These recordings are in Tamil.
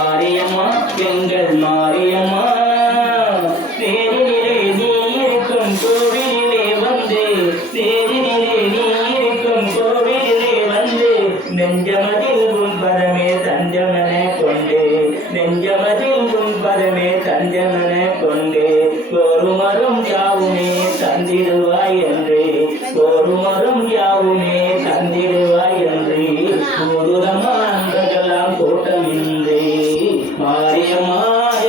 மாரியம்மா எங்கள் மாரியம்மா தேரிலே நீ இருக்கும் கோவிலே வந்து தேரிலே நீ இருக்கும் கோவிலே வந்து நெஞ்சமதில் உன் பரமே தஞ்சமன கொண்டு நெஞ்சமதில் உன் பரமே தஞ்சமன கொண்டு கோருமரும் யாவுமே தந்திடுவாய் என்று கோருமரும் யாவுமே தந்திடுவாய் என்று கூடுதமா அன்பர்களாம் கூட்டமின்றி மாரியம்மா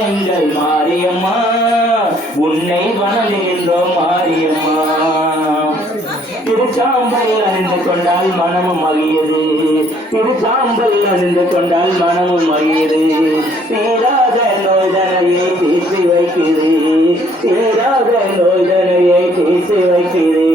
எங்கள் மாரியம்மா உன்னை வணங்குகின்றோம் மாரியம்மா திருச்சாம்பல் அணிந்து கொண்டால் மனமும் மகியது திருச்சாம்பல் அணிந்து கொண்டால் மனமும் மகியது தீராத நோய்தனையை தீர்த்து வைக்கிறது தீராத நோய்தனையை தீர்த்து வைக்கிறது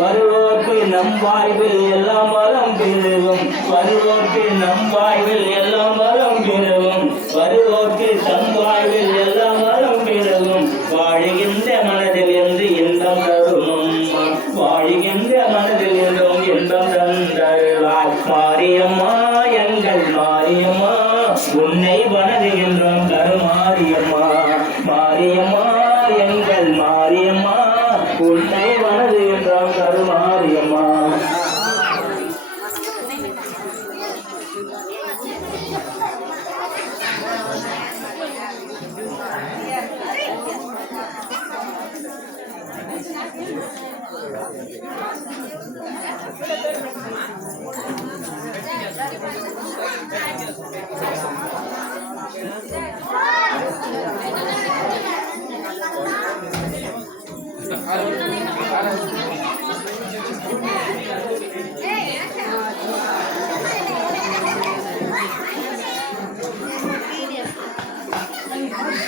வருவோர்க்கு நம் வாழ்வில் எல்லாம் வரம் பெருகும் வருவோர்க்கு நம் வாழ்வில் எல்லாம் வரம் பெருகும் வருவோர்க்கு தம் வாழ்வில் எல்லாம் வரம் பெருகும் வாழுகின்ற மனதில் என்று இன்பம் தருணும் வாழுகின்ற மனதில் என்றும் இன்பம் தந்தருளாய் மாரியம்மா எங்கள் மாரியம்மா உன்னை வணங்குகின்றோம் கருமாரியம்மா மாரியம்மா எங்கள் மாரியம்மா உன்னை வணங்குகின்றோம் கருமாரியம்மா